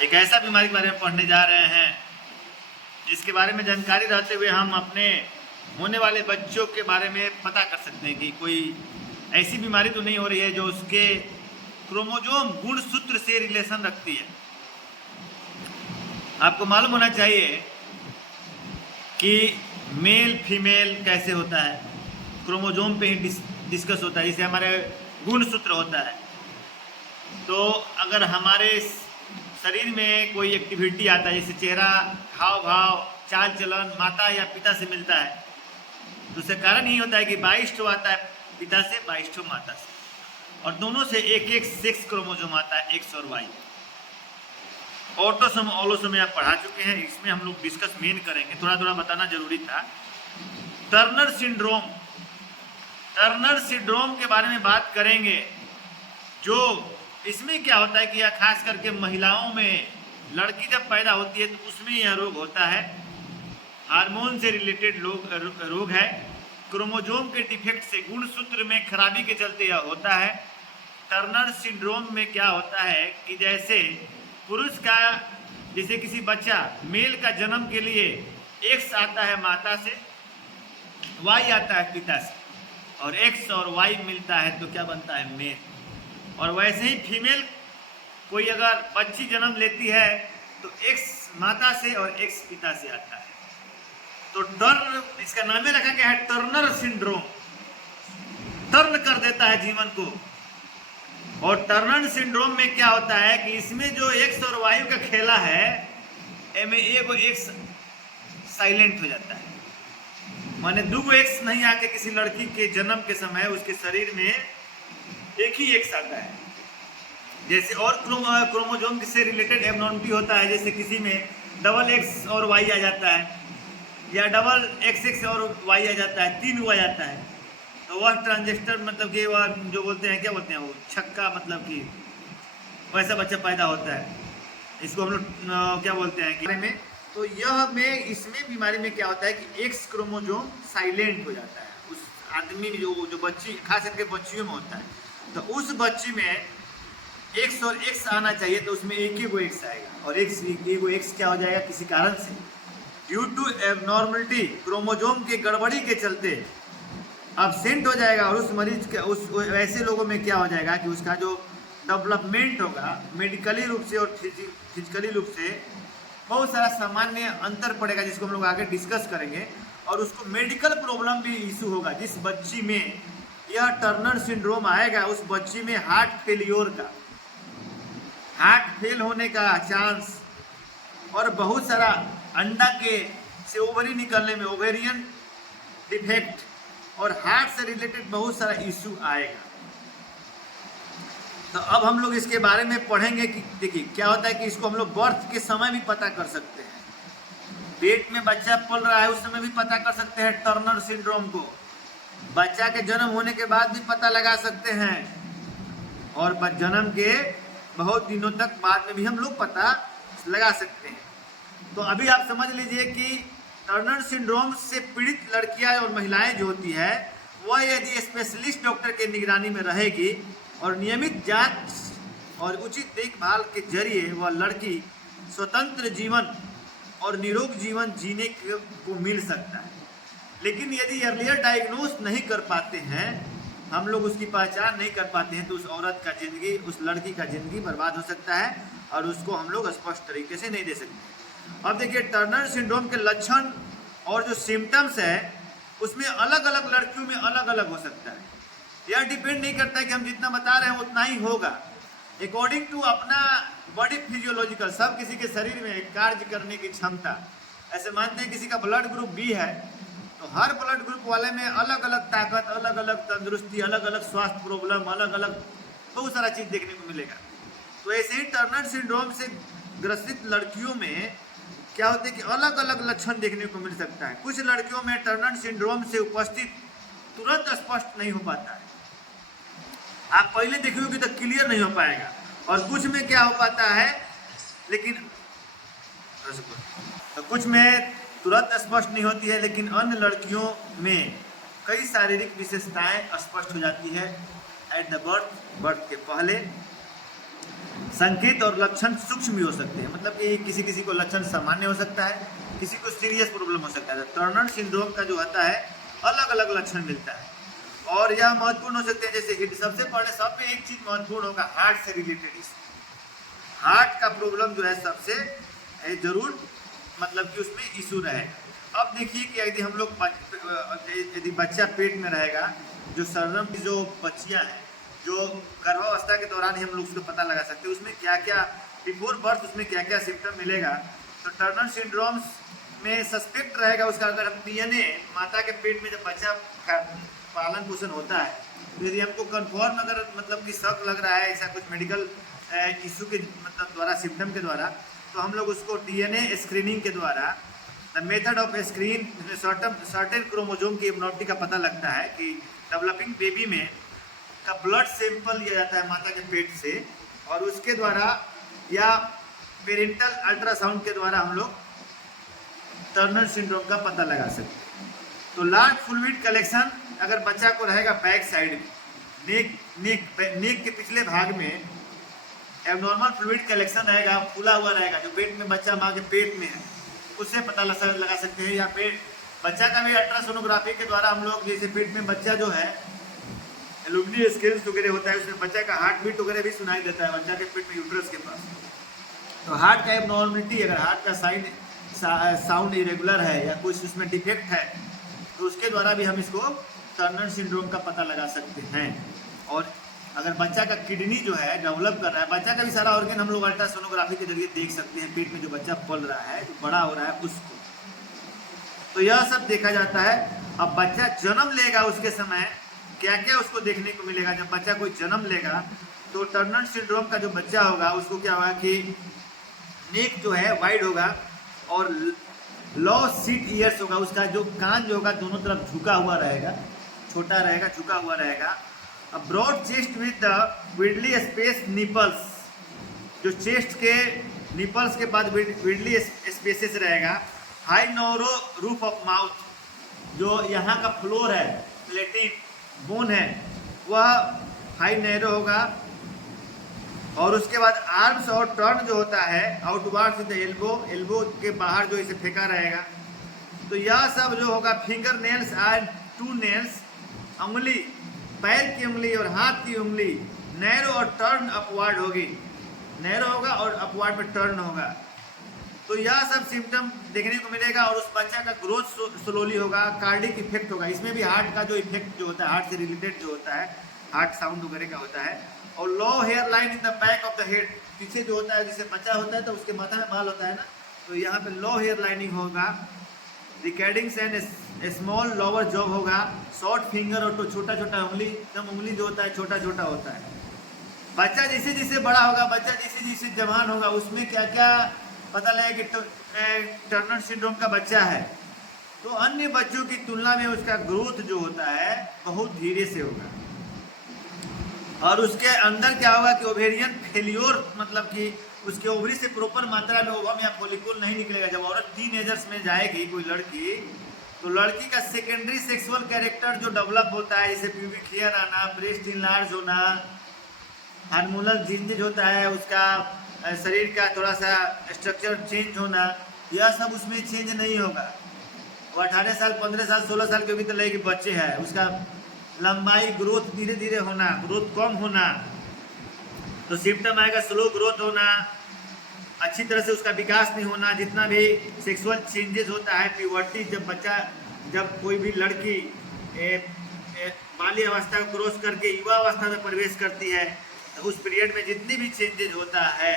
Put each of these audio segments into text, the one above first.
एक ऐसा बीमारी के बारे में पढ़ने जा रहे हैं जिसके बारे में जानकारी रहते हुए हम अपने होने वाले बच्चों के बारे में पता कर सकते हैं कि कोई ऐसी बीमारी तो नहीं हो रही है जो उसके क्रोमोजोम गुणसूत्र से रिलेशन रखती है। आपको मालूम होना चाहिए कि मेल फीमेल कैसे होता है, क्रोमोजोम पे ही डिस्कस होता है, जिसे हमारे गुणसूत्र होता है। तो अगर हमारे शरीर में कोई एक्टिविटी आता है, जैसे चेहरा, हाव भाव, चाल चलन माता या पिता से मिलता है, तो उसका कारण यही होता है कि 22 आता है पिता से, 22 माता से, और दोनों से एक एक सेक्स क्रोमोजोम आता है, एक्स और वाई। ऑटोसोम ऑलोसोम आप पढ़ा चुके हैं, इसमें हम लोग डिस्कस मेन करेंगे, थोड़ा थोड़ा बताना जरूरी था। टर्नर सिंड्रोम, टर्नर सिंड्रोम के बारे में बात करेंगे। जो इसमें क्या होता है कि यह खास करके महिलाओं में, लड़की जब पैदा होती है तो उसमें यह रोग होता है, हार्मोन से रिलेटेड रोग है। क्रोमोजोम के डिफेक्ट से, गुणसूत्र में खराबी के चलते यह होता है। टर्नर सिंड्रोम में क्या होता है कि जैसे पुरुष का, जैसे किसी बच्चा मेल का जन्म के लिए एक्स आता है माता से, वाई आता है पिता से, और एक्स और वाई मिलता है तो क्या बनता है, मेल। और वैसे ही फीमेल कोई अगर बच्ची जन्म लेती है तो एक्स माता से और एक्स पिता से आता है। तो टर्न, इसका नाम ही रखा गया है टर्नर सिंड्रोम, टर्न कर देता है जीवन को। और टर्नर सिंड्रोम में क्या होता है कि इसमें जो एक्स और वाई का खेला है, एमे एगो एक्स साइलेंट हो जाता है, माने दूगो एक्स नहीं आके किसी लड़की के जन्म के समय उसके शरीर में एक ही एक्स आता है। जैसे और क्रोमोजोम से रिलेटेड एबनॉर्मलिटी होता है, जैसे किसी में डबल एक्स और वाई आ जाता है, या डबल एक्स एक्स और वाई आ जाता है, 3 आ जाता है, तो वह ट्रांजिस्टर, मतलब कि वह जो बोलते हैं, क्या बोलते हैं वो, छक्का, मतलब कि वैसा बच्चा पैदा होता है। इसको हम लोग क्या बोलते हैं कि में, तो यह में इसमें बीमारी में क्या होता है कि एक्स क्रोमोजोम साइलेंट हो जाता है उस आदमी में, जो बच्ची, खास करके बच्चियों में होता है। तो उस बच्ची में एक्स और एक्स आना चाहिए तो उसमें एक ही वो एक्स आएगा, और एक वो एक्स क्या हो जाएगा, किसी कारण से ड्यू टू एबनॉर्मलिटी, क्रोमोजोम के गड़बड़ी के चलते अब्सेंट हो जाएगा। और उस मरीज के, उस ऐसे लोगों में क्या हो जाएगा कि उसका जो डेवलपमेंट होगा मेडिकली रूप से और फिजिकली रूप से बहुत सारा सामान्य अंतर पड़ेगा, जिसको हम लोग आगे डिस्कस करेंगे। और उसको मेडिकल प्रॉब्लम भी इशू होगा। जिस बच्ची में यह टर्नर सिंड्रोम आएगा, उस बच्ची में हार्ट फेलियोर का, हार्ट फेल होने का चांस, और बहुत सारा अंडा के से ओवरी निकलने में ओवेरियन डिफेक्ट और हार्ट से रिलेटेड बहुत सारा इशू आएगा। तो अब हम लोग इसके बारे में पढ़ेंगे कि देखिए क्या होता है कि इसको हम लोग बर्थ के समय भी पता कर सकते हैं, पेट में बच्चा पल रहा है उस समय भी पता कर सकते हैं टर्नर सिंड्रोम को, बच्चा के जन्म होने के बाद भी पता लगा सकते हैं, और जन्म के बहुत दिनों तक बाद में भी हम लोग पता लगा सकते हैं। तो अभी आप समझ लीजिए कि टर्नर सिंड्रोम से पीड़ित लड़कियां और महिलाएं जो होती है, वह यदि स्पेशलिस्ट डॉक्टर के निगरानी में रहेगी और नियमित जांच और उचित देखभाल के जरिए वह लड़की स्वतंत्र जीवन और निरोग जीवन जीने को मिल सकता है। लेकिन यदि अर्लियर डायग्नोस नहीं कर पाते हैं, हम लोग उसकी पहचान नहीं कर पाते हैं, तो उस औरत का जिंदगी, उस लड़की का जिंदगी बर्बाद हो सकता है, और उसको हम लोग स्पष्ट तरीके से नहीं दे सकते। अब देखिए टर्नर सिंड्रोम के लक्षण और जो सिम्टम्स है उसमें अलग अलग लड़कियों में अलग अलग हो सकता है। यह डिपेंड नहीं करता है कि हम जितना बता रहे हैं उतना ही होगा, अकॉर्डिंग टू अपना बॉडी फिजियोलॉजिकल, सब किसी के शरीर में कार्य करने की क्षमता। ऐसे मानते हैं किसी का ब्लड ग्रुप बी है, तो हर ब्लड ग्रुप वाले में अलग अलग ताकत, अलग अलग तंदुरुस्ती, अलग अलग स्वास्थ्य प्रॉब्लम, अलग अलग बहुत सारा चीज़ देखने को मिलेगा। तो ऐसे ही टर्नर सिंड्रोम से ग्रसित लड़कियों में क्या होता है कि अलग अलग लक्षण देखने को मिल सकता है। कुछ लड़कियों में टर्नर सिंड्रोम से उपस्थित तुरंत स्पष्ट नहीं हो पाता है, आप पहले देखोगे तो क्लियर नहीं हो पाएगा, और कुछ में क्या हो पाता है, लेकिन तो कुछ में तुरंत स्पष्ट नहीं होती है, लेकिन अन्य लड़कियों में कई शारीरिक विशेषताएं स्पष्ट हो जाती है एट द बर्थ, बर्थ के पहले। संकेत और लक्षण सूक्ष्म भी हो सकते हैं, मतलब कि किसी किसी को लक्षण सामान्य हो सकता है, किसी को सीरियस प्रॉब्लम हो सकता है। टर्नर सिंड्रोम का जो होता है अलग अलग लक्षण मिलता है और यह महत्वपूर्ण हो सकते हैं। जैसे कि सबसे पहले सब में एक चीज महत्वपूर्ण होगा, हार्ट से रिलेटेड इशू। हार्ट का प्रॉब्लम जो है सबसे जरूर मतलब कि उसमें इशू रहेगा। अब देखिए कि यदि हम लोग यदि बच्चा पेट में रहेगा, जो सर्वम की जो बच्चियां हैं जो गर्भावस्था के दौरान ही हम लोग उसको पता लगा सकते हैं उसमें क्या क्या बिफोर बर्थ उसमें क्या क्या सिम्टम मिलेगा। तो टर्नर सिंड्रोम में सस्पेक्ट रहेगा उसका, अगर हम डीएनए माता के पेट में जब बच्चा पालन पोषण होता है तो यदि हमको कन्फर्म अगर मतलब कि शक लग रहा है ऐसा कुछ मेडिकल इशू के मतलब द्वारा सिम्टम के द्वारा, तो हम लोग उसको डीएनए स्क्रीनिंग के द्वारा the method of screen certain chromosome की एब्नॉर्मलिटी का पता लगता है कि डेवलपिंग बेबी में का ब्लड सैंपल लिया जाता है माता के पेट से और उसके द्वारा या पेरेंटल अल्ट्रासाउंड के द्वारा हम लोग टर्नर सिंड्रोम का पता लगा सकते हैं। तो लार्ज फ्लूइड कलेक्शन अगर बच्चा को रहेगा बैक साइड में, नेक के पिछले भाग में एबनॉर्मल फ्लूइड कलेक्शन रहेगा, फूला हुआ रहेगा, जो पेट में बच्चा माँ के पेट में है उससे पता लगा सकते हैं। या पेट बच्चा का भी अल्ट्रासोनोग्राफी के द्वारा हम लोग, जैसे पेट में बच्चा जो है एलुमिनी स्केल्स वगैरह होता है उसमें बच्चा का हार्ट बीट वगैरह भी सुनाई देता है बच्चा के पेट में यूट्रस के पास। तो हार्ट का एबनॉर्मलिटी, अगर हार्ट का साउंड इरेगुलर है या कुछ उसमें डिफेक्ट है तो उसके द्वारा भी हम इसको टर्नर सिंड्रोम का पता लगा सकते हैं। और अगर बच्चा का किडनी जो है डेवलप कर रहा है, बच्चा का भी सारा ऑर्गन हम लोग अल्ट्रासोनोग्राफी के जरिए देख सकते हैं, पेट में जो बच्चा पल रहा है जो बड़ा हो रहा है उसको, तो यह सब देखा जाता है। अब बच्चा जन्म लेगा उसके समय क्या क्या उसको देखने को मिलेगा। जब बच्चा कोई जन्म लेगा तो टर्नर सिंड्रोम का जो बच्चा होगा उसको क्या होगा कि नेक जो है वाइड होगा और लो सीट ईयर्स होगा, उसका जो कान जो होगा दोनों तरफ झुका हुआ रहेगा, छोटा रहेगा, झुका हुआ रहेगा। Broad chest with the widely space nipples, जो चेस्ट के निपल्स के बाद विडली स्पेसेस रहेगा। High narrow roof of mouth, जो यहाँ का फ्लोर है प्लेटिन बोन है वह हाई नैरो होगा। और उसके बाद आर्म्स और टर्न जो होता है आउटवर्ड्स द एल्बो, एल्बो के बाहर जो इसे फेंका रहेगा। तो यह सब जो होगा finger nails and toe nails, उंगली, पैर की उंगली और हाथ की उंगली नैरो और टर्न अपवर्ड होगी, नैरो होगा और अपवर्ड में टर्न होगा। तो यह सब सिम्टम देखने को मिलेगा। और उस बच्चा का ग्रोथ स्लोली होगा, कार्डिक इफेक्ट होगा, इसमें भी हार्ट का जो इफेक्ट जो होता है, हार्ट से रिलेटेड जो होता है, हार्ट साउंड वगैरह का होता है। और low hair line in the back of the head, पीछे जो होता है जैसे बच्चा होता है तो उसके माथा में बाल होता है ना, तो यहाँ पे लो हेयर लाइनिंग होगा। रिकैडिंग्स एंड स्मॉल लोअर जॉब होगा। शॉर्ट फिंगर और तो छोटा छोटा उंगली, एकदम उंगली जो होता है छोटा छोटा होता है। बच्चा जैसे जैसे बड़ा होगा, बच्चा जैसे जैसे जवान होगा, उसमें क्या क्या पता लगे कि टर्नर सिंड्रोम का बच्चा है तो अन्य बच्चों की तुलना में उसका ग्रोथ जो होता है बहुत धीरे से होगा। और उसके अंदर क्या होगा कि ओवेरियन फेल्योर, मतलब कि उसके ओवरी से प्रॉपर मात्रा में ओवम या फॉलिकल नहीं निकलेगा। जब औरत टीनेजर्स में जाएगी कोई लड़की, तो लड़की का सेकेंडरी सेक्सुअल कैरेक्टर जो डेवलप होता है, जैसे प्यूबिक हेयर आना, ब्रेस्ट इनलार्ज होना, हार्मोनल चेंजेज होता है, उसका शरीर का थोड़ा सा स्ट्रक्चर चेंज होना, यह सब उसमें चेंज नहीं होगा। वो 18 साल 15 साल 16 साल के भी तो लेके बच्चे हैं, उसका लंबाई ग्रोथ धीरे धीरे होना, ग्रोथ कम होना, तो सिम्टम आएगा स्लो ग्रोथ होना, अच्छी तरह से उसका विकास नहीं होना। जितना भी सेक्सुअल चेंजेस होता है, प्यूबर्टी, जब बच्चा, जब कोई भी लड़की बाल्य अवस्था को क्रॉस करके युवा अवस्था में प्रवेश करती है तो उस पीरियड में जितनी भी चेंजेस होता है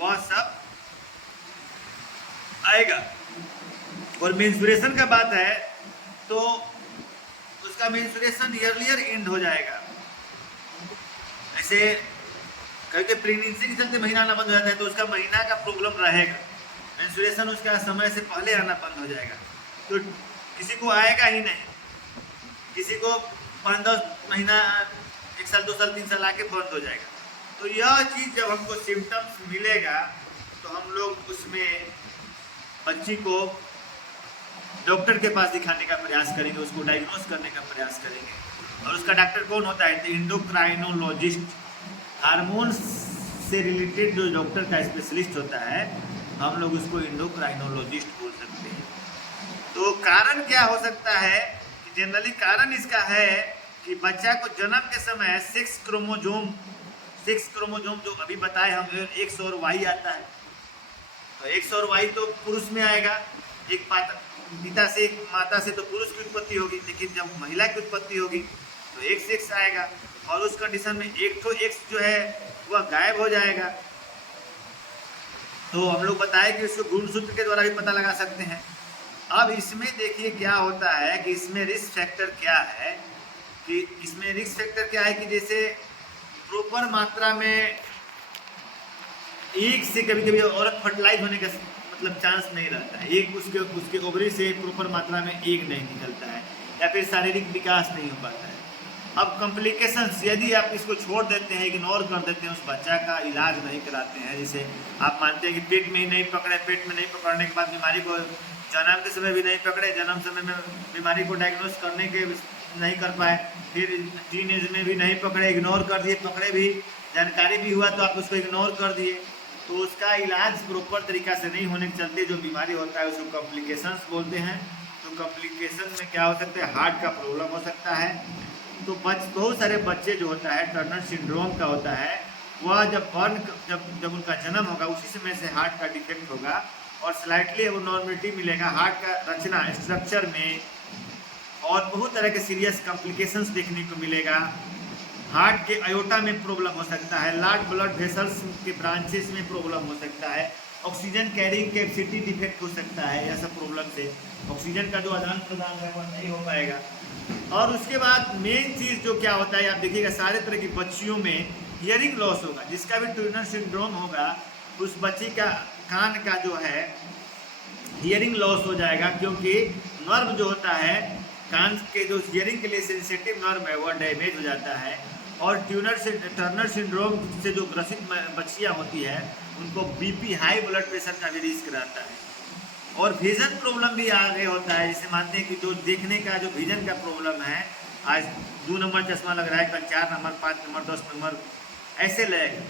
वह सब आएगा। और मेंस्ट्रुएशन का बात है तो उसका मेंस्ट्रुएशन ईयरलियर एंड हो जाएगा। ऐसे कहीं प्रेगनेंसी के चलते महीना आना बंद हो जाता है तो उसका महीना का प्रॉब्लम रहेगा, मेंस्ट्रुएशन उसका समय से पहले आना बंद हो जाएगा। तो किसी को आएगा ही नहीं, किसी को 5-10 महीना, 1 साल 2 साल 3 साल आके बंद हो जाएगा। तो यह चीज़ जब हमको सिम्टम्स मिलेगा तो हम लोग उसमें बच्ची को डॉक्टर के पास दिखाने का प्रयास करेंगे, उसको डायग्नोस करने का प्रयास करेंगे। और उसका डॉक्टर कौन होता है? एंडोक्राइनोलॉजिस्ट, हार्मोन उससे रिलेटेड जो डॉक्टर का स्पेशलिस्ट होता है हम लोग उसको एंडोक्राइनोलॉजिस्ट बोल सकते हैं। तो कारण क्या हो सकता है कि जनरली कारण इसका है कि बच्चा को जन्म के समय सेक्स क्रोमोजोम जो अभी बताए हम एक्स और वाई आता है। तो एक्स और वाई तो पुरुष में आएगा, एक पिता से एक माता से तो पुरुष की उत्पत्ति होगी, लेकिन जब महिला की उत्पत्ति होगी तो एक्स एक्स आएगा और उस कंडीशन में एक तो एक्स जो है वह गायब हो जाएगा। तो हम लोग बताए कि उसको गुणसूत्र के द्वारा भी पता लगा सकते हैं। अब इसमें देखिए क्या होता है कि इसमें रिस्क फैक्टर क्या है, कि जैसे प्रॉपर मात्रा में एक से कभी कभी औरत फर्टिलाइज होने का मतलब चांस नहीं रहता है, एक उसके ओवरी से प्रॉपर मात्रा में एक नहीं निकलता है या फिर शारीरिक विकास नहीं हो पाता है। अब कॉम्प्लिकेशंस, यदि आप इसको छोड़ देते हैं, इग्नोर कर देते हैं, उस बच्चा का इलाज नहीं कराते हैं, जैसे आप मानते हैं कि पेट में ही नहीं पकड़े, पेट में नहीं पकड़ने के बाद बीमारी को जन्म के समय भी नहीं पकड़े, जन्म समय में बीमारी को डायग्नोस करने के नहीं कर पाए, फिर टीन एज में भी नहीं पकड़े, इग्नोर कर दिए, पकड़े भी, जानकारी भी हुआ तो आप उसको इग्नोर कर दिए, तो उसका इलाज प्रॉपर तरीका से नहीं होने के चलते जो बीमारी होता है उसको कॉम्प्लिकेशंस बोलते हैं। तो कॉम्प्लिकेशन में क्या हो सकता है, हार्ट का प्रॉब्लम हो सकता है। तो बहुत सारे बच्चे जो होता है टर्नर सिंड्रोम का होता है, वह जब उनका जन्म होगा उसी समय से हार्ट का डिफेक्ट होगा और स्लाइटली वो नॉर्मलिटी मिलेगा हार्ट का रचना स्ट्रक्चर में, और बहुत तरह के सीरियस कॉम्प्लिकेशंस देखने को मिलेगा। हार्ट के अयोटा में प्रॉब्लम हो सकता है, लार्ज ब्लड वेसल्स के ब्रांचेस में प्रॉब्लम हो सकता है, ऑक्सीजन कैरिंग कैपेसिटी डिफेक्ट हो सकता है, यह सब प्रॉब्लम से ऑक्सीजन का जो आदान प्रदान है वह नहीं हो पाएगा। और उसके बाद मेन चीज़ जो क्या होता है, आप देखिएगा सारे तरह की बच्चियों में हियरिंग लॉस होगा। जिसका भी टर्नर सिंड्रोम होगा उस बच्ची का कान का जो है हियरिंग लॉस हो जाएगा, क्योंकि नर्व जो होता है कान के जो हियरिंग के लिए सेंसिटिव नर्व है वह डैमेज हो जाता है। और टर्नर सिंड्रोम से जो ग्रसित बच्चियाँ होती है उनको बीपी, हाई ब्लड प्रेशर का भी रिस्क रहता है। और विजन प्रॉब्लम भी आगे होता है, जैसे मानते हैं कि जो देखने का जो विजन का प्रॉब्लम है, आज 2 नंबर चश्मा लग रहा है, कल 4 नंबर, 5 नंबर, 10 नंबर ऐसे लगेगा।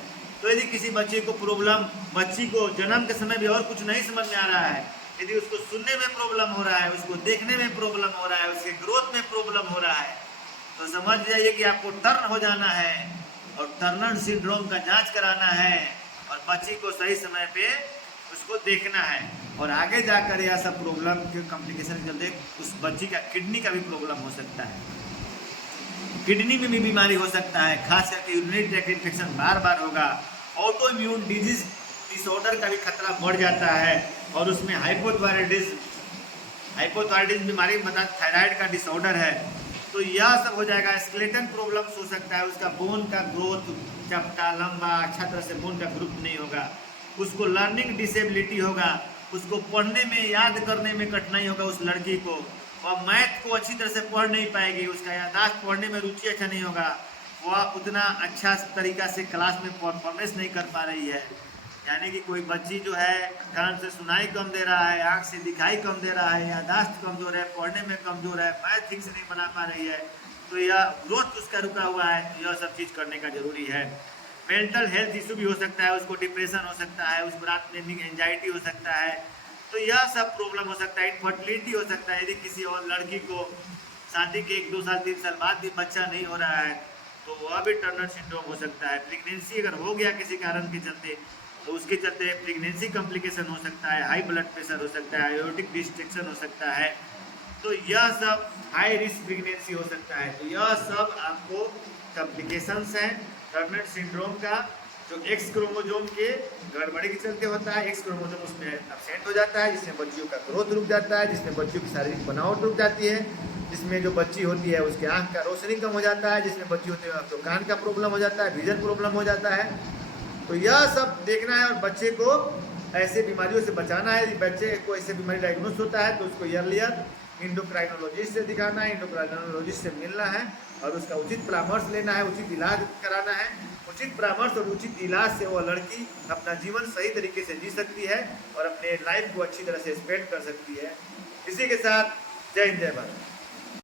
तो यदि किसी बच्चे को बच्ची को जन्म के समय भी और कुछ नहीं समझ में आ रहा है, यदि उसको सुनने में प्रॉब्लम हो रहा है, उसको देखने में प्रॉब्लम हो रहा है, उसके ग्रोथ में प्रॉब्लम हो रहा है, तो समझ जाइए कि आपको टर्न हो जाना है और टर्नर सिंड्रोम का जांच कराना है और बच्ची को सही समय पे उसको देखना है। और आगे जाकर यह सब प्रॉब्लम के कॉम्प्लिकेशन के चलते उस बच्ची का किडनी का भी प्रॉब्लम हो सकता है, किडनी में भी बीमारी हो सकता है, खास करके यूरिनरी ट्रैक्ट इन्फेक्शन बार बार होगा, ऑटो इम्यून डिसऑर्डर का भी खतरा बढ़ जाता है। और उसमें हाइपोथायराइडिज्म बीमारी बता थायराइड का डिसऑर्डर है, तो यह सब हो जाएगा। स्केलेटन प्रॉब्लम्स हो सकता है, उसका बोन का ग्रोथ चपटा लंबा अच्छा तरह से बोन का ग्रोथ नहीं होगा, उसको लर्निंग डिसेबिलिटी होगा, उसको पढ़ने में याद करने में कठिनाई होगा उस लड़की को, वह मैथ को अच्छी तरह से पढ़ नहीं पाएगी, उसका याददाश्त पढ़ने में रुचि अच्छा नहीं होगा, वह उतना अच्छा तरीका से क्लास में परफॉर्मेंस नहीं कर पा रही है। यानी कि कोई बच्ची जो है कान से सुनाई कम दे रहा है, आँख से दिखाई कम दे रहा है, याददाश्त कमज़ोर है, पढ़ने में कमज़ोर है, मैथ ठीक से नहीं बना पा रही है, तो यह ग्रोथ उसका रुका हुआ है, यह सब चीज़ करने का जरूरी है। मेंटल हेल्थ इशू भी हो सकता है, उसको डिप्रेशन हो सकता है, उस रात में एंजाइटी हो सकता है, तो यह सब प्रॉब्लम हो सकता है। इनफर्टिलिटी हो सकता है, यदि किसी और लड़की को शादी के 1, 2 साल 3 साल बाद भी बच्चा नहीं हो रहा है तो वह भी टर्नर सिंड्रोम हो सकता है। प्रेगनेंसी अगर हो गया किसी कारण के चलते तो उसके चलते प्रेगनेंसी कॉम्प्लिकेशन हो सकता है, हाई ब्लड प्रेशर हो सकता है, आयोटिक डिस्ट्रक्शन हो सकता है, तो यह सब हाई रिस्क प्रेगनेंसी हो सकता है। तो यह सब आपको कॉम्प्लिकेशंस हैं टर्नर सिंड्रोम का, जो एक्स क्रोमोजोम के गड़बड़ी के चलते होता है। एक्स क्रोमोजोम उसमें एब्सेंट हो जाता है, जिसमें बच्चियों का ग्रोथ रुक जाता है, जिसमें बच्चियों की शारीरिक बनावट रुक जाती है, जिसमें जो बच्ची होती है उसके आँख का रोशनी कम हो जाता है, जिसमें बच्ची होती है तो कान का प्रॉब्लम हो जाता है, विजन प्रॉब्लम हो जाता है। तो यह सब देखना है और बच्चे को ऐसे बीमारियों से बचाना है। यदि बच्चे को ऐसे बीमारी डायग्नोस होता है तो उसको ईयरलियर एंडोक्राइनोलॉजिस्ट से दिखाना है, एंडोक्राइनोलॉजिस्ट से मिलना है और उसका उचित परामर्श लेना है, उचित इलाज कराना है। उचित परामर्श और उचित इलाज से वो लड़की अपना जीवन सही तरीके से जी सकती है और अपने लाइफ को अच्छी तरह से स्पेंड कर सकती है। इसी के साथ जय हिंद, जय भारत।